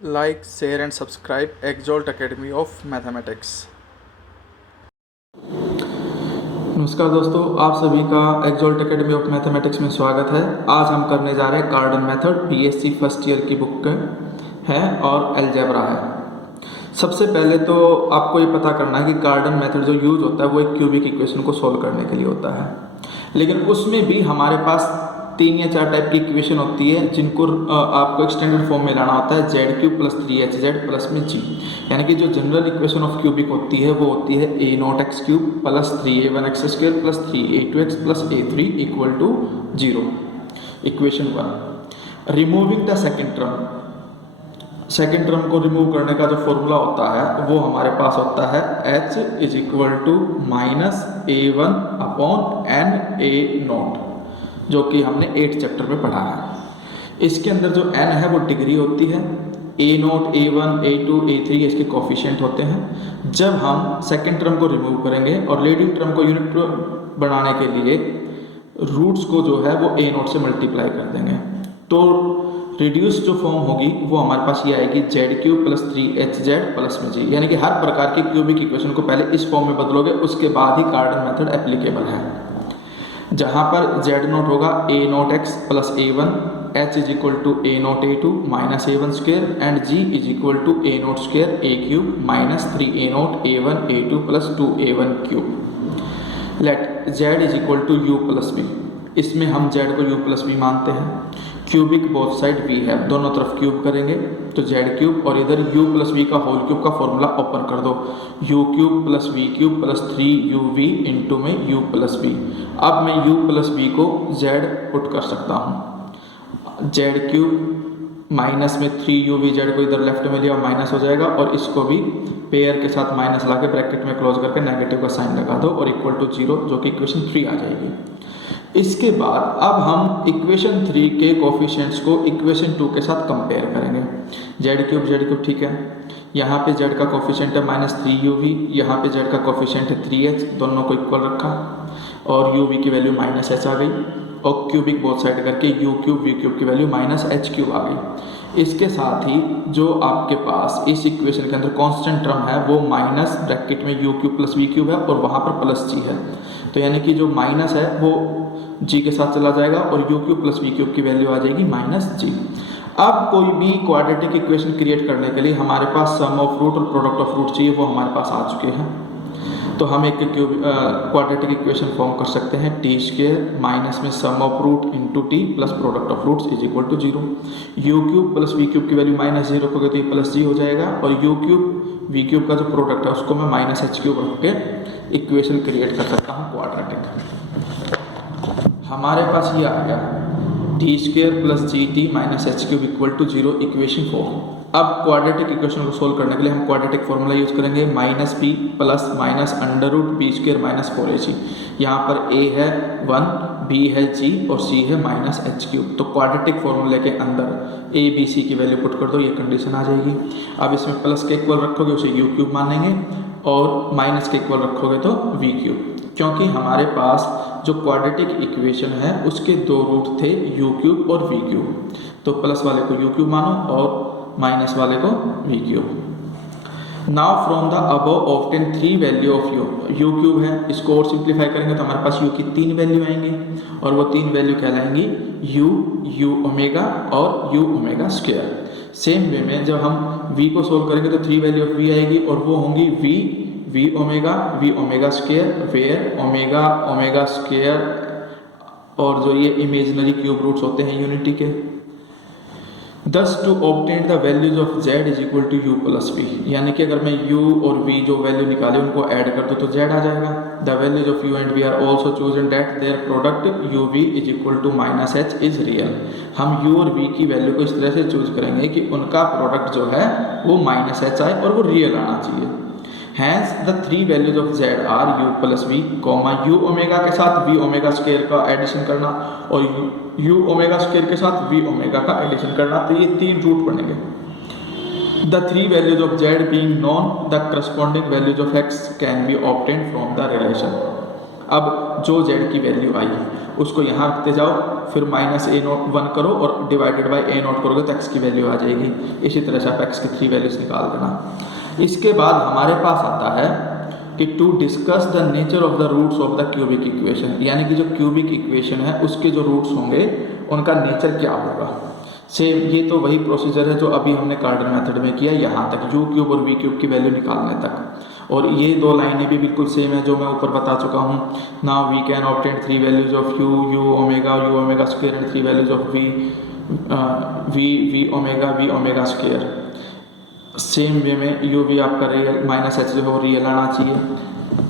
Like, share and subscribe Exalt Academy of Mathematics। नमस्कार दोस्तों, आप सभी का एक्सोल्ट एकेडमी ऑफ मैथमेटिक्स में स्वागत है। आज हम करने जा रहे हैं कार्डन मेथड, बीएससी फर्स्ट ईयर की बुक है और अलजेब्रा है। सबसे पहले तो आपको ये पता करना है कि कार्डन मेथड जो यूज होता है वो एक क्यूबिक इक्वेशन को सॉल्व करने के लिए होता है, लेकिन उसमें भी हमारे पास 3 या 4 टाइप की इक्वेशन होती है जिनको आपको एक्सटेंडेड फॉर्म में लाना होता है Z cube plus 3hz plus में जी। यानी कि जो जनरल इक्वेशन ऑफ क्यूबिक होती है वो होती है a naught x cube plus 3a1x square plus 3a2x plus a3 equal to 0। Equation 1। Removing the second term को रिमूव करने का जो फॉर्मूला होता है वो हमारे पास होता है h is equal to minus a1 upon n a naught, जो कि हमने 8 चैप्टर में पढ़ा है। इसके अंदर जो n है वो डिग्री होती है, a not a1 a2 a3 इसके कोफिशिएंट होते हैं। जब हम सेकेंड टर्म को रिमूव करेंगे और लीडिंग टर्म को यूनिट बनाने के लिए रूट्स को जो है वो a नॉट से मल्टीप्लाई कर देंगे, तो रिड्यूस जो फॉर्म होगी वो हमारे पास ये आएगी Z cube plus 3hz plus में जी। यानी कि हर प्रकार की क्यूबिक इक्वेशन को पहले इस फॉर्म में बदलोगे, उसके बाद ही कार्डन मेथड एप्लीकेबल है। जहाँ पर जेड नोट होगा a naught x plus a1, h is equal to a naught a2 minus a1 square and g is equal to a naught square a cube minus 3a naught a1 a2 plus 2a1 cube. Let z is equal to u plus b। इसमें हम z को u plus b मानते हैं। Cubic both side v है, दोनों तरफ cube करेंगे तो z क्यूब, और इधर u प्लस v का होल क्यूब का फॉर्मूला ओपन कर दो, u cube plus v cube plus 3uv into में u प्लस v। अब मैं u प्लस v को z पुट कर सकता हूँ। z क्यूब माइनस में 3uv, z को इधर लेफ्ट में लिया माइनस हो जाएगा, और इसको भी पेयर के साथ माइनस ला के ब्रैकेट में क्लोज करके नेगेटिव का साइन लगा दो और इक्वल टू 0, जो कि इक्वेशन 3 आ जाएगी। इसके बाद अब हम इक्वेशन 3 के कोफिशिएंट्स को इक्वेशन 2 के साथ कंपेयर करेंगे। जेड क्यूब ठीक है, यहाँ पे z का कोफिशिएंट है माइनस 3uv, यहाँ पे z का कोफिशिएंट है 3h, दोनों को इक्वल रखा और uv की वैल्यू माइनस h आ गई, और क्यूबिक बोथ साइड करके u क्यूब v क्यूब की वैल्यू माइनस h क्यूब आ गई। इसके साथ ही जो आपके पास इस इक्वेशन के अंदर कांस्टेंट टर्म है वो माइनस ब्रैकेट में u cube plus v cube है और वहाँ पर प्लस g है, तो यानी कि जो माइनस है वो g के साथ चला जाएगा और u cube plus v cube की वैल्यू आ जाएगी माइनस g। अब कोई भी क्वाड्रेटिक इक्वेशन क्रिएट करने के लिए हमारे पास सम ऑफ रूट और प्रोडक्ट ऑफ रूट चाहिए, वो हमारे पास आ चुके हैं। तो हम एक क्वाड्रेटिक इक्वेशन फॉर्म कर सकते हैं, टी स्क्वेयर माइनस में sum of root into t plus product of roots is equal to 0। U cube plus v cube की वैल्यू माइनस 0 होगी तो ये प्लस जी हो जाएगा, और यू क्यूब वी क्यूब का जो प्रोडक्ट है उसको मैं माइनस एच क्यूब रख के इक्वेशन क्रिएट कर सकता हूँ क्वाड्रेटिक। हमारे पास ये आ गया t square plus g t minus h cube equal to 0, equation 4। अब क्वाड्रेटिक इक्वेशन को सोल्व करने के लिए हम क्वाड्रेटिक फॉर्मूला यूज करेंगे, minus p plus minus under root b square minus 4ac। यहाँ पर a है 1, b है g और c है माइनस एच क्यूब। तो क्वाड्रेटिक फॉर्मूले के अंदर a b c की वैल्यू पुट कर दो, ये कंडीशन आ जाएगी। अब इसमें प्लस के इक्वल रखोगे उसे u क्यूब मानेंगे, और माइनस के इक्वल रखोगे तो v क्यूब, क्योंकि हमारे पास जो क्वाड्रेटिक इक्वेशन है उसके 2 रूट थे u क्यूब और v क्यूब, तो प्लस वाले को u क्यूब मानो और माइनस वाले को v cube. Now from the above obtain 3 value of u cube है, इसको और सिंप्लीफाई करेंगे तो हमारे पास u की 3 वैल्यू आएंगी, और वो 3 वैल्यू कहलाएंगी u ओमेगा और u omega square. Same way में जब हम v को सोल्व करेंगे तो 3 वैल्यू ऑफ v आएगी, और वो होंगी v omega square, where omega square, और जो ये इमेजिनरी क्यूब रूट्स होते हैं यूनिटी के। Thus to obtain the values of z is equal to u plus v, यानी कि अगर मैं u और v जो वैल्यू निकाले उनको ऐड कर दूँ तो z आ जाएगा। The values of u and v are also chosen that their product uv is equal to minus h is real। हम u और v की वैल्यू को इस तरह से चूज करेंगे कि उनका प्रोडक्ट जो है वो माइनस h आए और वो रियल आना चाहिए। Hence the 3 values of z are u plus v, u omega के साथ v ओमेगा स्क्वायर का एडिशन करना और u ओमेगा स्क्वायर के साथ v ओमेगा का एडिशन करना, तो ये 3 रूट बनेंगे। The 3 values of z being known, the corresponding values of x can be obtained from the relation। अब जो z की वैल्यू आई उसको यहाँ रखते जाओ, फिर माइनस a01 करो और डिवाइडेड बाई a0 करोगे तो x की वैल्यू आ जाएगी। इसी तरह से आप x की 3 वैल्यूज निकाल देना। इसके बाद हमारे पास आता है कि to discuss the nature of the roots of the cubic equation, यानी कि जो क्यूबिक इक्वेशन है उसके जो रूट्स होंगे उनका नेचर क्या होगा। सेम ये तो वही प्रोसीजर है जो अभी हमने कार्डन मेथड में किया, यहाँ तक u क्यूब और v क्यूब की वैल्यू निकालने तक। और ये दो लाइनें भी बिल्कुल सेम है जो मैं ऊपर बता चुका हूँ। Now we can obtain 3 values of u omega square and 3 values of v omega square. Same way में u भी आपका रियल माइनस h जो है वो रियल आना चाहिए।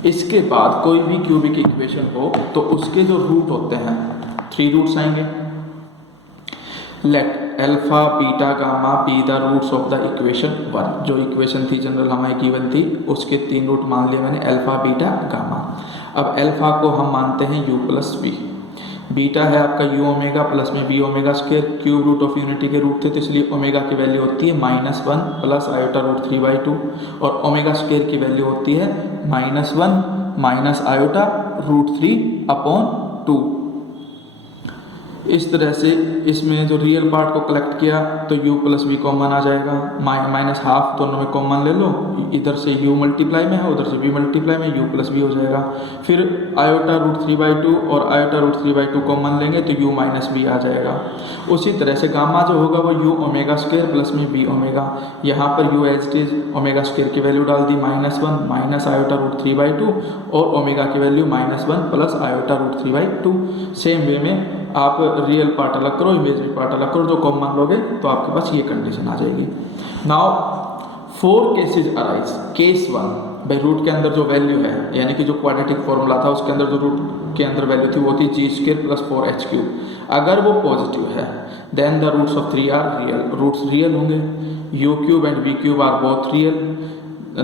इसके बाद कोई भी क्यूबिक इक्वेशन हो तो उसके जो रूट होते हैं 3 रूट्स आएंगे। Let alpha beta gamma be the roots of the equation 1। जो इक्वेशन थी जनरल हमारी गिवन थी उसके 3 रूट मान लिए मैंने, अल्फा बीटा गामा। अब अल्फा को हम मानते हैं u प्लस बी, बीटा है आपका u ओमेगा प्लस में b omega square, cube root of unity के रूट थे तो इसलिए ओमेगा की वैल्यू होती है -1 प्लस आयोटा रूट 3/2 और ओमेगा स्क्वायर की वैल्यू होती है -1 माइनस आयोटा रूट 3/2। इस तरह से इसमें जो रियल पार्ट को कलेक्ट किया तो u प्लस बी कॉमन आ जाएगा, माइनस हाफ दोनों में कॉमन ले लो, इधर से u मल्टीप्लाई में है उधर से v मल्टीप्लाई में, u प्लस बी हो जाएगा। फिर आयोटा रूट 3/2 और आयोटा रूट 3/2 कॉमन लेंगे तो u माइनस बी आ जाएगा। उसी तरह से गामा जो होगा वो u ओमेगा स्क्वायर प्लस में b ओमेगा, यहाँ पर u as it is omega square की वैल्यू डाल दी -1 माइनस आयोटा रूट 3/2 और ओमेगा की value -1 plus iota root 3/2। Same way में आप रियल पार्ट अलग करो, इमेजिनरी पार्ट अलग करो, जो कॉमन लोगे तो आपके पास ये कंडीशन आ जाएगी। Now 4 cases arise. केस 1, भाई रूट के अंदर जो वैल्यू है यानी कि जो क्वाड्रेटिक फॉर्मूला था उसके अंदर जो रूट के अंदर वैल्यू थी वो थी g² प्लस 4h³। अगर वो पॉजिटिव है then the roots of 3 are real, roots real होंगे। u³ and v³ are both real,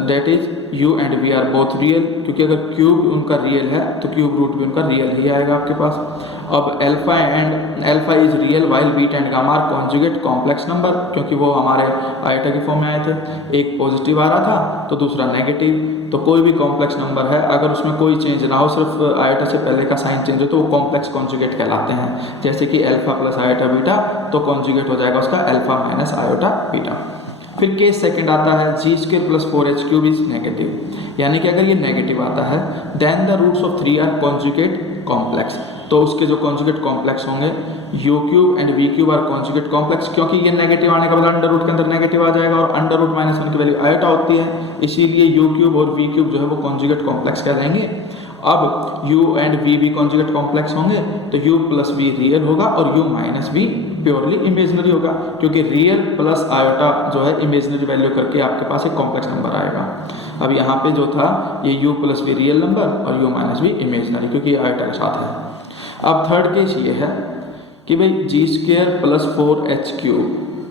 that is u and v are both real, क्योंकि अगर क्यूब उनका रियल है तो क्यूब रूट भी उनका रियल ही आएगा आपके पास। अब alpha is real while beta and gamma are conjugate complex number, क्योंकि वो हमारे आयोटा के फॉर्म में आए थे, एक पॉजिटिव आ रहा था तो दूसरा नेगेटिव। तो कोई भी कॉम्प्लेक्स नंबर है अगर उसमें कोई चेंज ना हो, सिर्फ आयोटा से पहले का साइन चेंज हो तो वो कॉम्प्लेक्स कॉन्जुगेट कहलाते हैं। जैसे कि अल्फा प्लस आयोटा बीटा तो कॉन्जुगेट हो जाएगा उसका अल्फा माइनस आयोटा बीटा। फिर केस सेकंड आता है g² plus 4h³ is negative, यानी कि अगर ये नेगेटिव आता है then the roots of 3 are conjugate complex, तो उसके जो कॉन्जुगेट कॉम्प्लेक्स होंगे u³ and v³ are conjugate complex, क्योंकि ये नेगेटिव आने का मतलब अंडर रूट के अंदर नेगेटिव आ जाएगा और अंडर रूट -1 की वैल्यू आयोटा होती है, इसीलिए u³ और v³ जो है वो कॉन्जुगेट कॉम्प्लेक्स कहलाएंगे। अब u एंड v भी कॉन्जुगेट कॉम्प्लेक्स होंगे तो u प्लस v रियल होगा और u minus v purely imaginary होगा, क्योंकि रियल प्लस आयोटा जो है इमेजिनरी वैल्यू करके आपके पास एक कॉम्प्लेक्स नंबर आएगा। अब यहाँ पे जो था ये u plus v real number और u माइनस v इमेजिनरी, क्योंकि ये आयोटा के साथ है। अब थर्ड केस ये है कि भाई g² plus 4h³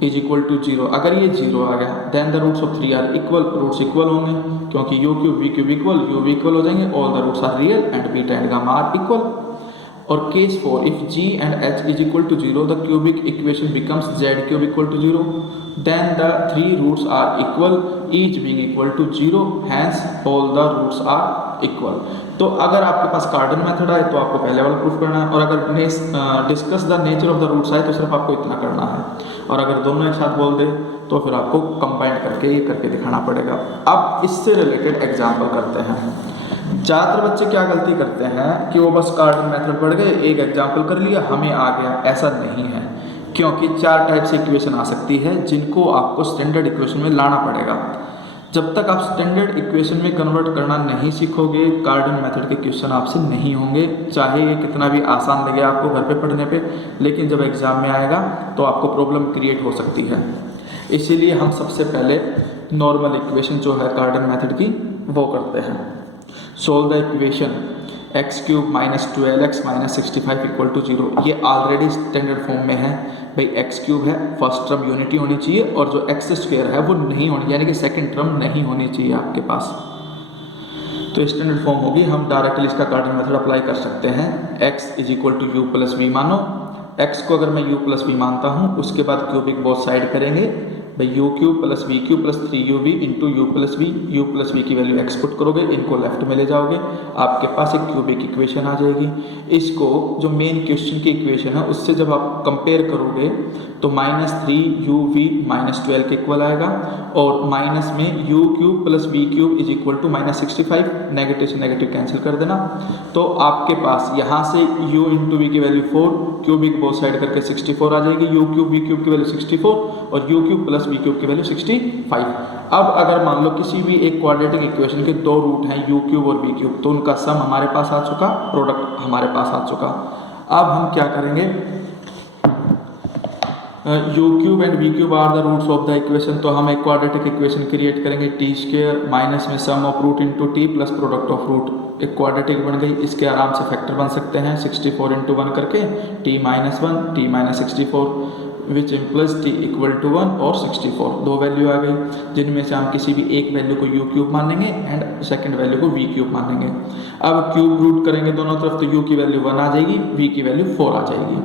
is equal to 0। अगर ये 0 आ गया then the roots of 3 are equal, roots equal होंगे क्योंकि u³ v³ इक्वल, u भी इक्वल हो जाएंगे, all the roots are real and beta and gamma are equal. और case 4, if g and h is equal to 0 the cubic equation becomes z³ equal to 0 then the 3 roots are equal each being equal to 0 hence all the roots are equal. तो अगर आपके पास कार्डन method आए तो आपको पहले वाला proof करना है, और अगर discuss the nature of the roots आए तो सिर्फ आपको इतना करना है, और अगर दोनों एक साथ बोल दे तो फिर आपको कंबाइन करके ये करके दिखाना पड़ेगा। अब इससे रिलेटेड एग्जाम्पल करते हैं। ज़्यादातर बच्चे क्या गलती करते हैं कि वो बस कार्डन मेथड पढ़ गए, एक एग्जाम्पल कर लिया, हमें आ गया। ऐसा नहीं है, क्योंकि 4 टाइप से इक्वेशन आ सकती है जिनको आपको स्टैंडर्ड इक्वेशन में लाना पड़ेगा। जब तक आप स्टैंडर्ड इक्वेशन में कन्वर्ट करना नहीं सीखोगे कार्डन मेथड के क्वेश्चन आपसे नहीं होंगे, चाहे ये कितना भी आसान लगे आपको घर पे पढ़ने पे, लेकिन जब एग्ज़ाम में आएगा तो आपको प्रॉब्लम क्रिएट हो सकती है। इसीलिए हम सबसे पहले नॉर्मल इक्वेशन जो है कार्डन मेथड की वो करते हैं। Solve the equation x³ minus 12x minus 65 equal to 0। ये ऑलरेडी स्टैंडर्ड फॉर्म में है भाई, x³ है, फर्स्ट टर्म यूनिटी होनी चाहिए और जो x² है वो नहीं होनी, यानी कि सेकंड टर्म नहीं होनी चाहिए आपके पास, तो स्टैंडर्ड फॉर्म होगी। हम डायरेक्टली इसका कार्डन मेथड अप्लाई कर सकते हैं। x is equal to u plus v मानो, x को अगर मैं u प्लस v मानता हूँ उसके बाद क्यूबिक बोथ साइड करेंगे, भाई u cube plus v cube plus 3uv into u plus v की वैल्यू एक्स पुट करोगे, इनको लेफ्ट में ले जाओगे, आपके पास एक क्यूबिक इक्वेशन आ जाएगी। इसको जो मेन क्वेश्चन की इक्वेशन है उससे जब आप कंपेयर करोगे तो -3uv -12 के इक्वल आएगा, और माइनस में u cube plus v cube is equal to -65, negative से नेगेटिव कैंसिल कर देना। तो आपके पास यहाँ से u इंटू वी की वैल्यू 4, क्यूबिक बोथ साइड करके 64 आ जाएगी, यू क्यूब वी क्यूब की वैल्यू 64 और u cube plus v cube की वैल्यू 65। अब अगर मान लो किसी भी एक क्वाड्रेटिक इक्वेशन के दो रूट हैं यू क्यूब और वी क्यूब, तो उनका सम हमारे पास आ चुका, प्रोडक्ट हमारे पास आ चुका। अब हम क्या करेंगे, u cube and v cube are the roots of the equation, तो हम एक क्वाड्रेटिक इक्वेशन क्रिएट करेंगे, टी स्क्वायर माइनस में sum of root into t plus product of root, एक क्वाड्रेटिक बन गई। इसके आराम से फैक्टर बन सकते हैं 64 इंटू 1 करके, t minus 1 t minus 64 which implies t equal to 1 और 64, दो वैल्यू आ गई, जिनमें से हम किसी भी एक वैल्यू को यू क्यूब मानेंगे एंड सेकंड वैल्यू को वी क्यूब मानेंगे। अब क्यूब रूट करेंगे दोनों तरफ, तो यू की वैल्यू 1 आ जाएगी, वी की वैल्यू 4 आ जाएगी।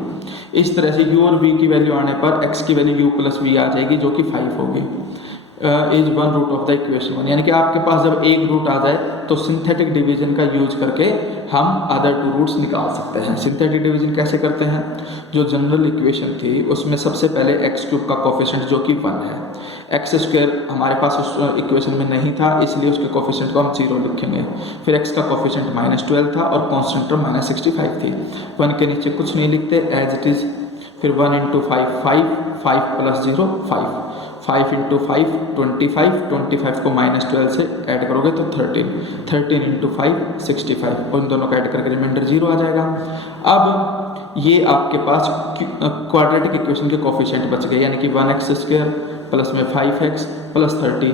इस तरह से u और v की वैल्यू आने पर x की वैल्यू u प्लस वी आ जाएगी, जो कि 5 होगी। Is one root of the equation 1, यानी कि आपके पास जब एक रूट आ जाए तो सिंथेटिक डिवीजन का यूज करके हम अदर टू रूट्स निकाल सकते हैं। सिंथेटिक डिवीजन कैसे करते हैं, जो जनरल इक्वेशन थी उसमें सबसे पहले एक्स क्यूब का कोफिशिएंट जो कि 1 है, एक्स स्क्वायर हमारे पास उस इक्वेशन में नहीं था, इसलिए उसके कोफिशिएंट को हम 0 लिखेंगे। फिर एक्स का कोफिशिएंट -12 था और कांस्टेंट टर्म -65 थी। 1 के नीचे कुछ नहीं लिखते, एज इट इज़। फिर 1 इंटू 5 5 प्लस 0 5 इंटू 5 25 को -12 से ऐड करोगे तो 13 इंटू 5 65, और इन दोनों का ऐड करके रिमाइंडर 0 आ जाएगा। अब ये आपके पास क्वाड्रेटिक इक्वेशन के कोफिशिएंट बच गए, यानी कि 1x स्क्वायर प्लस में 5x प्लस 13।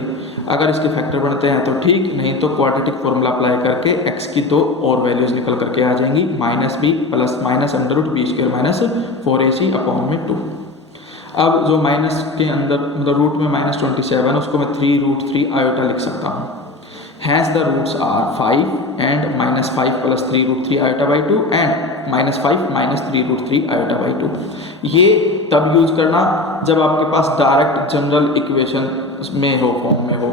अगर इसके फैक्टर बनते हैं तो ठीक, नहीं तो क्वाड्रेटिक फॉर्मूला अप्लाई करके x की दो और वैल्यूज निकल करके आ जाएंगी, -b plus minus under root b square minus 4ac upon में 2। अब जो माइनस के अंदर मतलब रूट में -27 उसको मैं 3√3 आयोटा लिख सकता हूँ। Hence the roots are 5 and -5 plus 3√3 iota by 2 and -5 3√3 iota by 2। ये तब यूज करना जब आपके पास डायरेक्ट जनरल इक्वेशन में हो, फॉर्म में हो।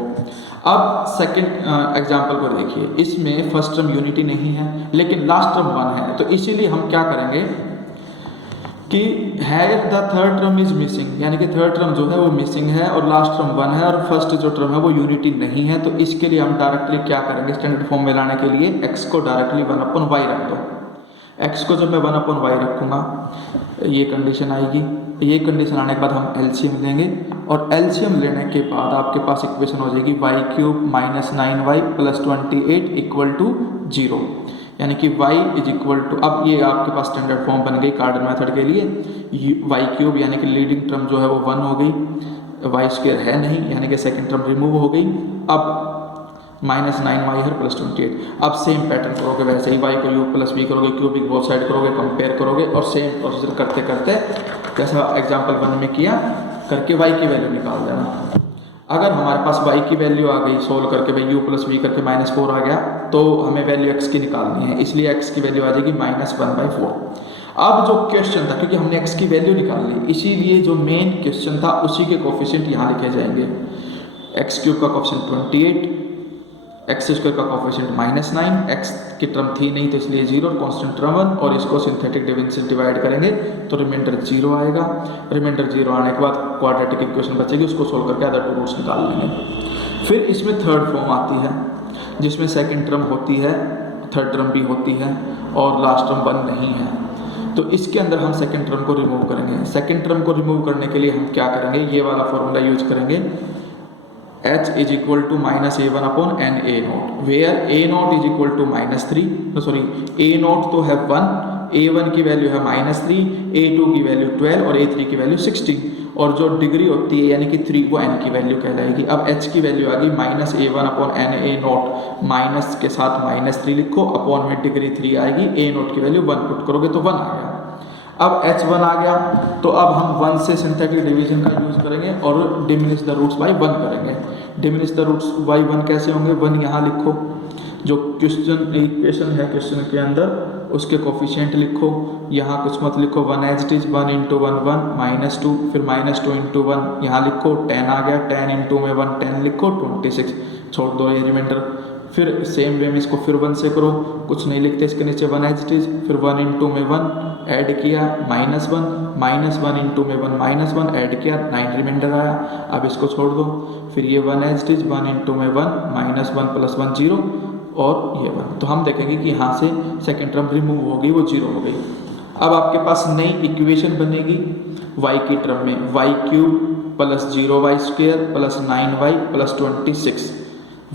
अब सेकंड एग्जांपल को देखिए, इसमें फर्स्ट टर्म यूनिटी नहीं है लेकिन लास्ट टर्म 1 है, तो इसीलिए हम क्या करेंगे कि here the third term is missing, यानी कि थर्ड टर्म जो है वो मिसिंग है और लास्ट टर्म 1 है और फर्स्ट जो टर्म है वो यूनिटी नहीं है, तो इसके लिए हम डायरेक्टली क्या करेंगे, स्टैंडर्ड फॉर्म में लाने के लिए x को डायरेक्टली 1/y रख दो। x को जब मैं 1/y रखूँगा ये कंडीशन आएगी, ये कंडीशन आने के बाद हम एलसीएम लेंगे और एलसीएम लेने के बाद आपके पास इक्वेशन हो जाएगी y³ - 9y + 28 = 0, यानी कि y इज इक्वल टू, अब ये आपके पास स्टैंडर्ड फॉर्म बन गई कार्डन मेथड के लिए, y³ यानी कि लीडिंग टर्म जो है वो 1 हो गई, y² है नहीं यानी कि सेकंड टर्म रिमूव हो गई। अब -9y है + 28। अब सेम पैटर्न करोगे, वैसे ही y को u + v करोगे, क्यूबिक बोथ साइड करोगे, कंपेयर करोगे और सेम प्रोसीजर करते करते जैसा एग्जाम्पल 1 में किया करके y की वैल्यू निकाल देना। अगर हमारे पास y की वैल्यू आ गई सोल्व करके, भाई u + v करके -4 आ गया, तो हमें वैल्यू x की निकालनी है, इसलिए x की वैल्यू आ जाएगी -1/4। अब जो क्वेश्चन था, क्योंकि हमने x की वैल्यू निकाल ली, इसीलिए जो मेन क्वेश्चन था उसी के कोफिशिएंट यहाँ लिखे जाएंगे। x³ का कोफिशिएंट 28, x² का कोफिशिएंट -9, x की टर्म थी नहीं तो इसलिए 0 और कांस्टेंट टर्म 1, और इसको सिंथेटिक डिवीजन से डिवाइड करेंगे तो रिमाइंडर 0 आएगा। रिमाइंडर 0 आने के बाद क्वाड्रेटिक इक्वेशन बचेगी, उसको सोल्व करके अदर टू रूट्स निकाल लेंगे। फिर इसमें थर्ड फॉर्म आती है जिसमें सेकंड टर्म होती है, थर्ड टर्म भी होती है और लास्ट टर्म 1 नहीं है, तो इसके अंदर हम सेकंड टर्म को रिमूव करेंगे। सेकंड टर्म को रिमूव करने के लिए हम क्या करेंगे, ये वाला फॉर्मूला यूज करेंगे, h is equal to -a1/na0, where a0 is equal to a0 तो है 1, a1 की वैल्यू है -3, a2 की वैल्यू 12 और a3 की वैल्यू 16, और जो डिग्री होती है यानी कि 3 वो n की वैल्यू कहलाएगी। अब h की वैल्यू आ गई -a1/na0, माइनस के साथ -3 लिखो, अपॉन में डिग्री 3 आएगी, a0 की वैल्यू 1 पुट करोगे तो 1 आ गया। अब h1 आ गया तो अब हम 1 से सिंथेटिक डिवीजन का यूज करेंगे और डिमिनिश द रूट्स बाय 1 करेंगे। डिमिनिश द रूट्स बाय 1 कैसे होंगे, 1 यहाँ लिखो, जो क्वेश्चन इक्वेशन है क्वेश्चन के अंदर उसके कोफिशिएंट लिखो, यहाँ कुछ मत लिखो, 1 एज इट इज, 1 इंटू 1 1 -2, फिर -2 इंटू 1 यहाँ लिखो, 10 आ गया, 10 इंटू में 1 10 लिखो, 26 छोड़ दो ये रिमाइंडर। फिर सेम वे में इसको फिर 1 से करो, कुछ नहीं लिखते इसके नीचे, 1 एज इट इज, फिर 1 इंटू में 1 ऐड किया -1 इंटू में 1 -1 ऐड किया, 9 रिमाइंडर आया। अब इसको छोड़ दो, फिर ये 1 एज इट इज, 1 इंटू में 1 -1 + 1 0 और ये 1। तो हम देखेंगे कि यहाँ से सेकेंड टर्म रिमूव हो गई, वो 0 हो गई। अब आपके पास नई इक्वेशन बनेगी y की टर्म में, y³ + 0y² + 9y + 26,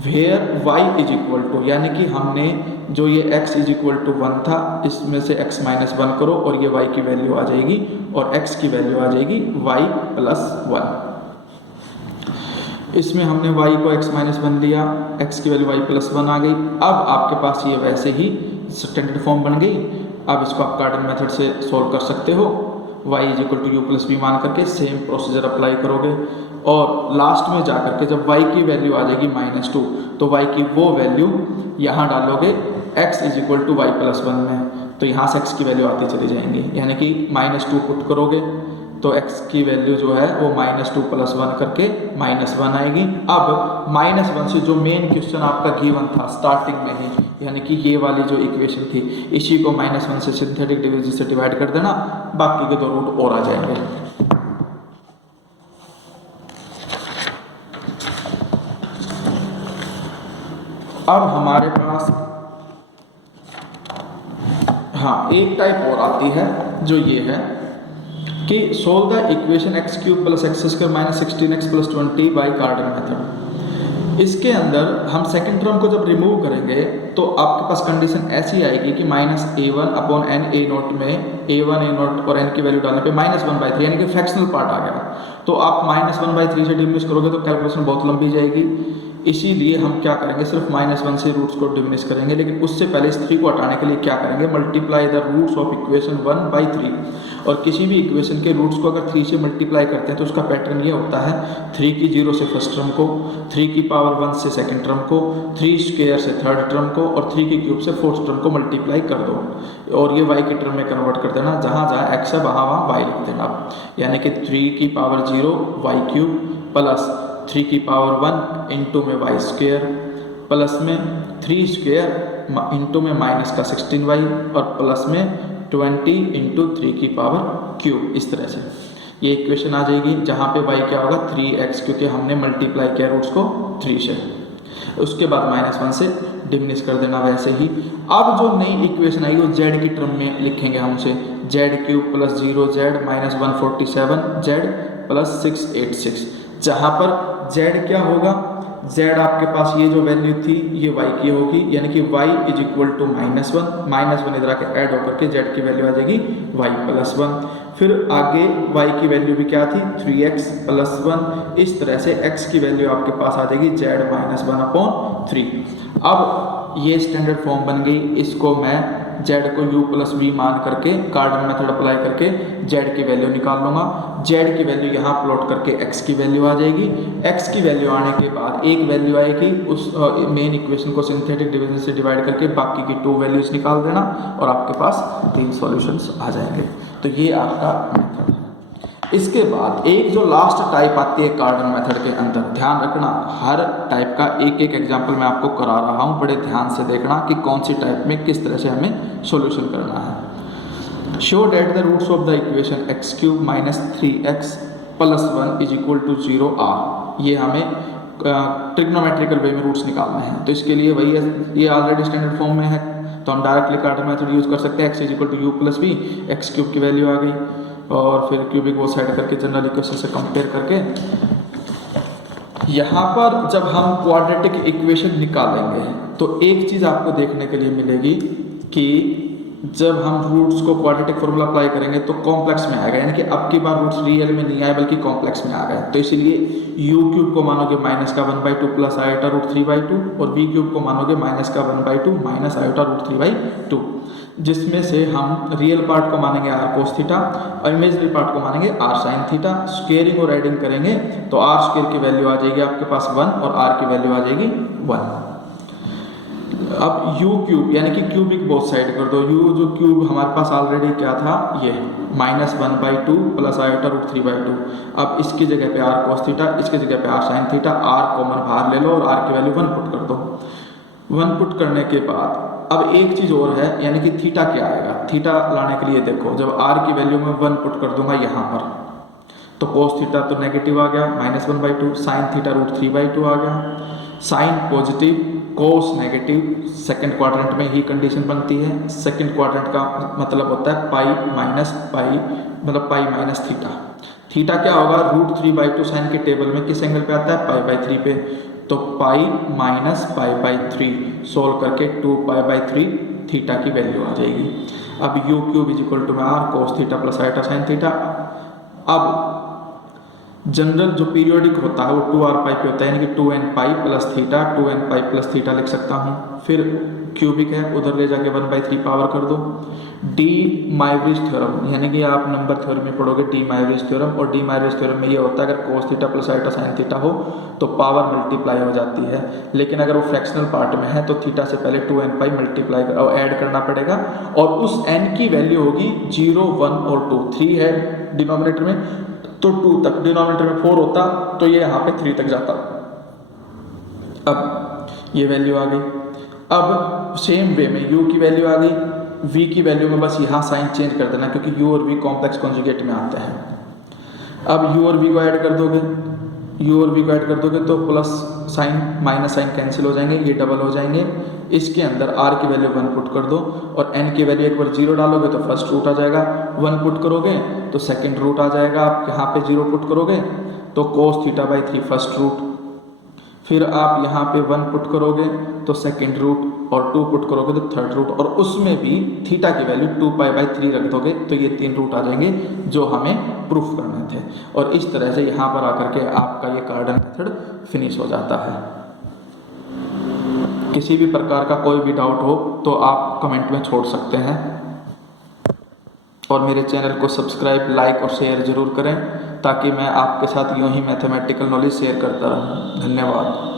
where y = यानी कि हमने जो ये x = 1 था, इसमें से x - 1 करो और ये y की वैल्यू आ जाएगी और x की वैल्यू आ जाएगी y + 1। इसमें हमने y को x - 1 लिया, x की वैल्यू y + 1 आ गई। अब आपके पास ये वैसे ही स्टैंडर्ड फॉर्म बन गई। अब इसको आप कार्डन मेथड से सॉल्व कर सकते हो, y = u + v मान करके सेम प्रोसीजर अप्लाई करोगे और लास्ट में जा करके जब y की वैल्यू आ जाएगी -2 तो y की वो वैल्यू यहाँ डालोगे x = y + 1 में, तो यहाँ से x की वैल्यू आती चली जाएंगी, यानी कि -2 पुट करोगे तो x की वैल्यू जो है वो -2 + 1 करके -1 आएगी। अब -1 से जो मेन क्वेश्चन आपका गिवन था स्टार्टिंग में ही, यानी कि ये वाली जो इक्वेशन थी, इसी को -1 से सिंथेटिक डिवीजन से डिवाइड कर देना, बाकी के 2 रूट और आ जाएंगे। अब हमारे पास हाँ एक टाइप और आती है जो ये है कि solve the equation x³ + x² - 16x + 20 by Cardan method. इसके अंदर हम सेकंड टर्म को जब रिमूव करेंगे तो आपके पास कंडीशन ऐसी आएगी कि -a1/n a0 में a1 a0 और n की वैल्यू डालने पे -1/3 यानी कि फ्रैक्शनल पार्ट आ गया। तो आप -1/3 से डिमिनिश करोगे तो कैलकुलेशन बहुत लंबी जाएगी, इसीलिए हम क्या करेंगे, सिर्फ -1 से रूट्स को डिमिनिश करेंगे। लेकिन उससे पहले इस 3 को हटाने के लिए क्या करेंगे, multiply the roots of equation 1/3। और किसी भी इक्वेशन के रूट्स को अगर 3 से मल्टीप्लाई करते हैं तो उसका पैटर्न ये होता है, 3 की 0 से फर्स्ट टर्म को, 3 की पावर 1 से सेकंड टर्म को, 3 स्क्वायर से थर्ड टर्म को और 3 की क्यूब से फोर्थ टर्म को मल्टीप्लाई कर दो और ये y की टर्म में कन्वर्ट कर देना, जहाँ जहाँ x है वहाँ y लिख देना। यानी कि 3 की पावर 0 y³ प्लस 3 की पावर 1 इंटू में y² प्लस में 3 स्क्वायर इंटू में माइनस का 16y और प्लस में 20 इंटू 3 की पावर क्यूब। इस तरह से ये इक्वेशन आ जाएगी, जहाँ पे y क्या होगा 3x, क्योंकि हमने मल्टीप्लाई किया रूट्स को 3 से। उसके बाद -1 से डिमिनिश कर देना वैसे ही। अब जो नई इक्वेशन आएगी वो z की टर्म में लिखेंगे हम उसे, z³ + 0z - 147z + 686, जहाँ पर z क्या होगा, z आपके पास ये जो वैल्यू थी ये y की होगी, यानी कि y = -1 इधर आके ऐड होकर के z की वैल्यू आ जाएगी y + 1। फिर आगे y की वैल्यू भी क्या थी 3x + 1। इस तरह से x की वैल्यू आपके पास आ जाएगी z - 1/3। अब ये स्टैंडर्ड फॉर्म बन गई, इसको मैं z को u + v मान करके कार्डन मेथड अप्लाई करके z की वैल्यू निकाल लूँगा। z की वैल्यू यहाँ प्लॉट करके x की वैल्यू आ जाएगी। x की वैल्यू आने के बाद एक वैल्यू आएगी, उस मेन इक्वेशन को सिंथेटिक डिवीजन से डिवाइड करके बाकी की 2 वैल्यूज निकाल देना और आपके पास 3 सॉल्यूशंस आ जाएंगे। तो ये आपका मेथड है। इसके बाद एक जो लास्ट टाइप आती है कार्डन मेथड के अंदर, ध्यान रखना हर टाइप का एक एक एग्जाम्पल मैं आपको करा रहा हूँ, बड़े ध्यान से देखना कि कौन सी टाइप में किस तरह से हमें सॉल्यूशन करना है। Show that the roots of the equation x³ - 3x + 1 = 0 are. ये हमें ट्रिग्नोमेट्रिकल वे में रूट्स निकालने हैं, तो इसके लिए वही है, ये ऑलरेडी स्टैंडर्ड फॉर्म में है तो हम डायरेक्टली कार्डन मेथड यूज़ कर सकते हैं। x = u + v, x³ की वैल्यू आ गई और फिर क्यूबिक वो साइड करके जनरल इक्वेशन से कंपेयर करके यहाँ पर जब हम क्वाड्रेटिक इक्वेशन निकालेंगे तो एक चीज़ आपको देखने के लिए मिलेगी कि जब हम रूट्स को क्वाड्रेटिक फॉर्मूला अप्लाई करेंगे तो कॉम्प्लेक्स में आएगा, यानी कि अब की बार रूट्स रियल में नहीं आए बल्कि कॉम्प्लेक्स में आ गए। तो इसीलिए u³ को मानोगे -1/2 प्लस आयोटा √3/2 और v³ को मानोगे -1/2 माइनस आयोटा √3/2, जिसमें से हम रियल पार्ट को मानेंगे r cos थीटा और इमेजनरी पार्ट को मानेंगे r sin थीटा। स्क्वेयरिंग और एडिंग करेंगे तो r² की वैल्यू आ जाएगी आपके पास 1 और r की वैल्यू आ जाएगी 1। अब u क्यूब यानी कि क्यूबिक बोथ साइड कर दो। u जो क्यूब हमारे पास ऑलरेडी क्या था, ये -1/2 प्लस आयोटा √3/2। अब इसकी जगह पे r cos थीटा, इसकी जगह पे r sin theta, r common बाहर ले लो और r की वैल्यू 1 पुट कर दो। 1 पुट करने के बाद अब एक चीज़ और है, यानी कि थीटा क्या आएगा। थीटा लाने के लिए देखो, जब r की वैल्यू में 1 पुट कर दूंगा यहाँ पर, तो cos थीटा तो नेगेटिव आ गया -1/2, sin थीटा √3/2 आ गया, साइन पॉजिटिव कोस नेगेटिव। सेकंड क्वाड्रेंट में ही कंडीशन बनती है। सेकंड क्वाड्रेंट का मतलब होता है पाई माइनस पाई, मतलब पाई माइनस थीटा। थीटा क्या होगा, √3/2 साइन के टेबल में किस एंगल पे आता है, π/3 पे, तो पाई माइनस π/3 सोल्व करके 2π/3 थीटा की वैल्यू आ जाएगी। अब u cube = r cos theta plus iota sine theta. अब जनरल जो पीरियोडिक होता है वो 2r पाई पे होता है, यानी कि 2n pi plus theta, 2n pi plus theta लिख सकता हूँ। फिर क्यूबिक है, उधर ले जाके 1/3 पावर कर दो। डी माइवरिज थ्योरम, यानी कि आप नंबर थ्योरम में पढ़ोगे डी माइवरिज थ्योरम, और डी माइवरिज थ्योरम में ये होता है अगर cos theta plus iota sine theta हो तो पावर मल्टीप्लाई हो जाती है, लेकिन अगर वो फ्रैक्शनल पार्ट में है तो थीटा से पहले 2n पाई मल्टीप्लाई और ऐड करना पड़ेगा, और उस n की वैल्यू होगी 0, 1 और 2। 3 है डिनोमिनेटर में तो 2 तक, डिनोमिनेटर में 4 होता तो ये यहाँ पे 3 तक जाता। अब ये वैल्यू आ गई। अब सेम वे में u की वैल्यू आ गई, v की वैल्यू में बस यहाँ साइन चेंज कर देना, क्योंकि u और v कॉम्प्लेक्स कॉन्जुगेट में आते हैं। अब u और v को ऐड कर दोगे, u और v को ऐड कर दोगे तो plus sign minus sign cancel हो जाएंगे, ये डबल हो जाएंगे। इसके अंदर r की वैल्यू 1 पुट कर दो, और n की वैल्यू एक बार 0 डालोगे तो फर्स्ट रूट आ जाएगा, 1 पुट करोगे तो सेकंड रूट आ जाएगा। आप यहाँ पे 0 पुट करोगे तो cos θ/3 फर्स्ट रूट, फिर आप यहाँ पे 1 पुट करोगे तो सेकंड रूट, और 2 पुट करोगे तो थर्ड रूट, और उसमें भी थीटा की वैल्यू 2π/3 रख दोगे तो ये 3 रूट आ जाएंगे जो हमें प्रूफ करने थे। और इस तरह से यहाँ पर आकर के आपका ये कार्डन मेथड फिनिश हो जाता है। किसी भी प्रकार का कोई भी डाउट हो तो आप कमेंट में छोड़ सकते हैं, और मेरे चैनल को सब्सक्राइब, लाइक और शेयर ज़रूर करें, ताकि मैं आपके साथ यूँ ही मैथमेटिकल नॉलेज शेयर करता रहूँ। धन्यवाद।